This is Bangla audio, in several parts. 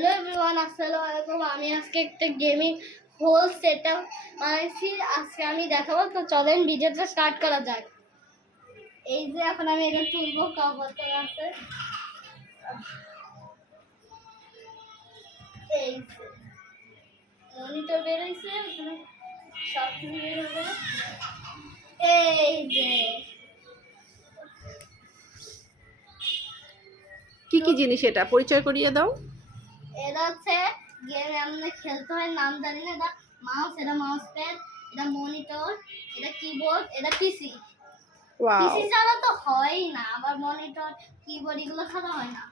হ্যালো এভরিওয়ান, আসসালামু আলাইকুম। আমি আজকে একটা গেমিং হোল সেটআপ বানাইছি, আজকে আমি দেখাবো। তো চলেন ভিডিওটা স্টার্ট করা যাক। এই যে এখন আমি এটা তুলবো, কভারটা আছে এই যে মনিটর বের হয়েছে, এখানে সব কিছু বের হবে। এই যে কি কি জিনিস, এটা পরিচয় করিয়ে দাও। এটা হচ্ছে গেম এমনি খেলতে হয়, নাম জানি না। এটা মাউস, এটা মাউস প্যাড, এটা মনিটর, এটা কিবোর্ড, এটা পিসি। ওয়াও, পিসি ছাড়া তো হয়ই না, আবার মনিটর কিবোর্ড এগুলো ছাড়া হয় না।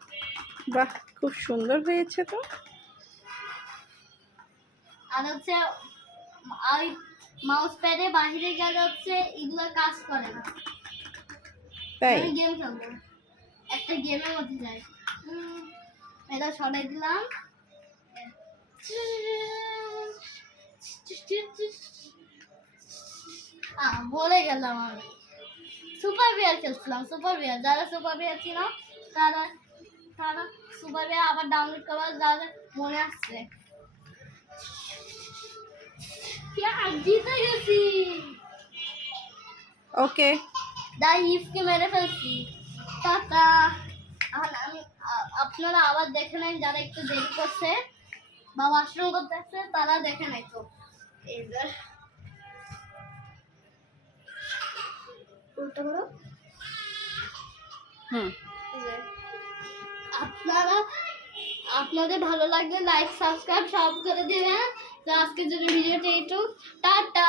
বাহ, খুব সুন্দর হয়েছে তো। আর হচ্ছে ওই মাউস প্যাডে বাইরে গেলে হচ্ছে এগুলো কাজ করে না। তাই আমি গেম খেলবো, একটা গেমের মধ্যে যাই। এটা সরাই দিলাম। বলে গেলাম আমি সুপার বিয়ার খেলছিলাম। সুপার বিয়ার, যারা সুপার বিয়ার ছিল তারা তারা সুপার বিয়ার আবার ডাউনলোড করার যাদের মনে আসছে। জিতে গেছি, ওকে, ইফকে মেরে ফেলছি। টাটা। এখন আমি আপনারা আবার দেখে নেন, যারা একটু দেরি করছে বা ওয়াশরুম করতেছে তারা দেখে নাই। তো এই যে উল্টো করো। আপনারা আপনাদের ভালো লাগলে লাইক সাবস্ক্রাইব সব করে দিবেন। তো আজকের জন্য ভিডিওটা একটু টাটা।